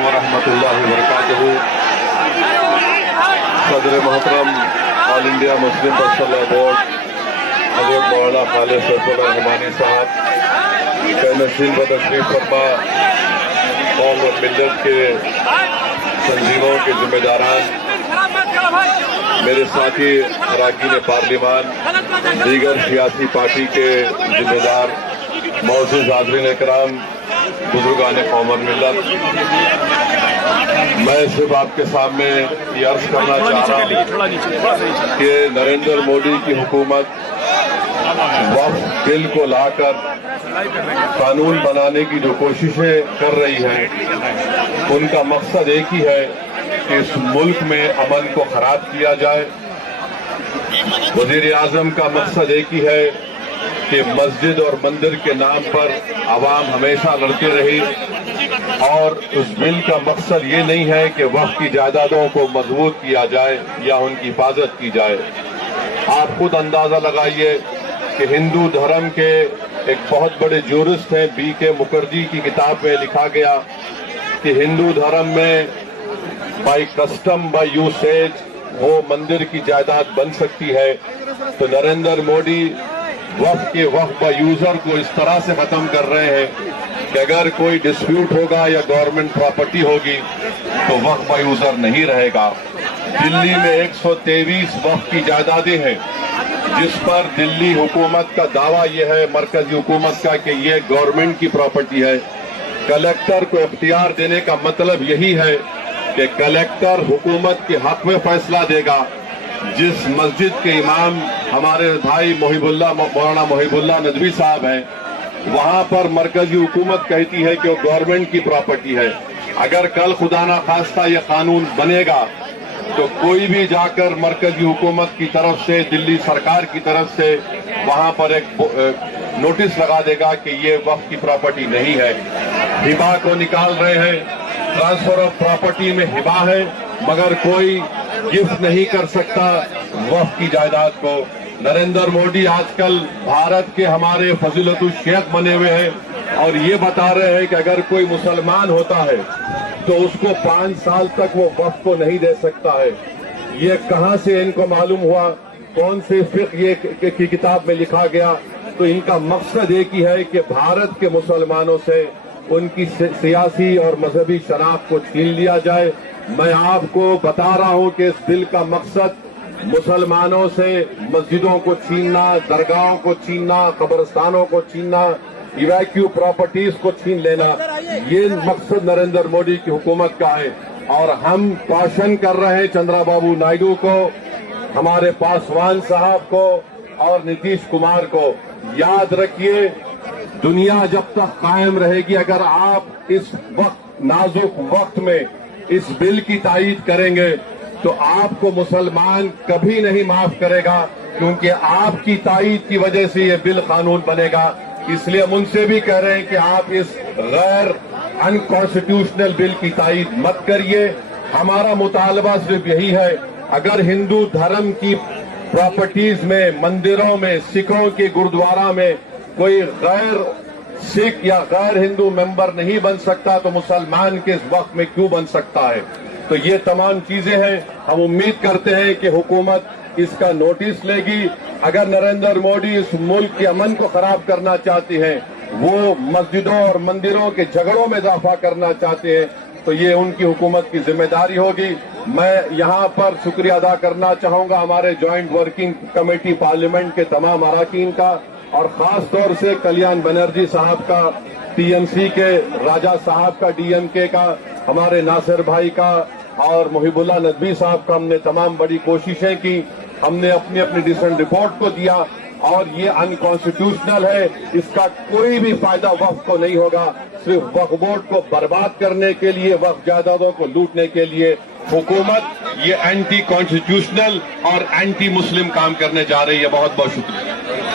अलैकुम वरहमतुल्लाहि वबरकातुहू। सदर मोहतरम all India Muslim personal board हज़रत मौलाना खालिद सैफुल्लाह रहमानी साहब के नशीन बतशरीफ फरमा, कौम और मिल्लत के तंजीमों के जिम्मेदारान, मेरे साथी अरकान पार्लिमान, दीगर सियासी पार्टी के जिम्मेदार, मौजूद हाज़रीन इकराम, बुजुर्गान कौम और मिल्लत, मैं सिर्फ आपके सामने ये अर्ज करना चाह रहा हूँ कि नरेंद्र मोदी की हुकूमत वक्फ बिल को लाकर कानून बनाने की जो कोशिशें कर रही है, उनका मकसद एक ही है कि इस मुल्क में अमन को खराब किया जाए। वजीर आजम का मकसद एक ही है कि मस्जिद और मंदिर के नाम पर आवाम हमेशा लड़ती रही, और उस बिल का मकसद ये नहीं है कि वक्फ की जायदादों को मजबूत किया जाए या उनकी हिफाजत की जाए। आप खुद अंदाजा लगाइए कि हिंदू धर्म के एक बहुत बड़े जूरिस्ट हैं B.K. मुखर्जी की किताब में लिखा गया कि हिंदू धर्म में बाई कस्टम बाई यूसेज वो मंदिर की जायदाद बन सकती है। तो नरेंद्र मोदी वक्फ के वक्फ बाई यूजर को इस तरह से खत्म कर रहे हैं कि अगर कोई डिस्प्यूट होगा या गवर्नमेंट प्रॉपर्टी होगी तो वक्फ बाई यूजर नहीं रहेगा। दिल्ली में 123 वक्फ की जायदादें हैं, जिस पर दिल्ली हुकूमत का दावा यह है, मरकजी हुकूमत का, कि ये गवर्नमेंट की प्रॉपर्टी है। कलेक्टर को इख्तियार देने का मतलब यही है कि कलेक्टर हुकूमत के हक में फैसला देगा। जिस मस्जिद के इमाम हमारे भाई मौलाना मोहिबुल्लाह नदवी साहब हैं, वहां पर मरकजी हुकूमत कहती है कि वो गवर्नमेंट की प्रॉपर्टी है। अगर कल खुदा ना खास्ता ये कानून बनेगा तो कोई भी जाकर मरकजी हुकूमत की तरफ से, दिल्ली सरकार की तरफ से वहां पर एक नोटिस लगा देगा कि ये वक्फ की प्रॉपर्टी नहीं है। हिबा को निकाल रहे हैं, ट्रांसफर ऑफ प्रॉपर्टी में हिबा है, मगर कोई गिफ्ट नहीं कर सकता वक्फ की जायदाद को। नरेंद्र मोदी आजकल भारत के हमारे फजीलतुल शेख बने हुए हैं और ये बता रहे हैं कि अगर कोई मुसलमान होता है तो उसको 5 साल तक वो वक्फ को नहीं दे सकता है। ये कहां से इनको मालूम हुआ? कौन से फिक़्ह ये की किताब में लिखा गया? तो इनका मकसद एक ही है कि भारत के मुसलमानों से उनकी सियासी और मजहबी शनाख्त को छीन लिया जाए। मैं आपको बता रहा हूं कि इस बिल का मकसद मुसलमानों से मस्जिदों को छीनना, दरगाहों को छीनना, कब्रिस्तानों को छीनना, इवैक्यू प्रॉपर्टीज को छीन लेना, ये मकसद नरेंद्र मोदी की हुकूमत का है। और हम कॉशन कर रहे हैं चंद्रबाबू नायडू को, हमारे पासवान साहब को और नीतीश कुमार को, याद रखिए दुनिया जब तक कायम रहेगी, अगर आप इस वक्त नाजुक वक्त में इस बिल की तायीद करेंगे तो आपको मुसलमान कभी नहीं माफ करेगा, क्योंकि आपकी तायीद की वजह से ये बिल कानून बनेगा। इसलिए हम उनसे भी कह रहे हैं कि आप इस गैर अनकॉन्स्टिट्यूशनल बिल की तायीद मत करिए। हमारा मुतालबा सिर्फ यही है, अगर हिंदू धर्म की प्रॉपर्टीज में, मंदिरों में, सिखों के गुरुद्वारा में कोई गैर सिख या गैर हिंदू मेंबर नहीं बन सकता तो मुसलमान के इस वक्त में क्यों बन सकता है? तो ये तमाम चीजें हैं। हम उम्मीद करते हैं कि हुकूमत इसका नोटिस लेगी। अगर नरेंद्र मोदी इस मुल्क के अमन को खराब करना चाहते हैं, वो मस्जिदों और मंदिरों के झगड़ों में इजाफा करना चाहते हैं, तो ये उनकी हुकूमत की जिम्मेदारी होगी। मैं यहाँ पर शुक्रिया अदा करना चाहूंगा हमारे ज्वाइंट वर्किंग कमेटी पार्लियामेंट के तमाम अरकान का, और खास तौर से कल्याण बनर्जी साहब का, TMC के राजा साहब का, DMK का, हमारे नासिर भाई का और मोहिबुल्लाह नदवी साहब का। हमने तमाम बड़ी कोशिशें की, हमने अपनी अपनी डिसेंट रिपोर्ट को दिया, और ये अनकॉन्स्टिट्यूशनल है, इसका कोई भी फायदा वक्फ को नहीं होगा। सिर्फ वक्फ बोर्ड को बर्बाद करने के लिए, वक्फ जायदादों को लूटने के लिए हुकूमत ये एंटी कॉन्स्टिट्यूशनल और एंटी मुस्लिम काम करने जा रही है। बहुत बहुत शुक्रिया।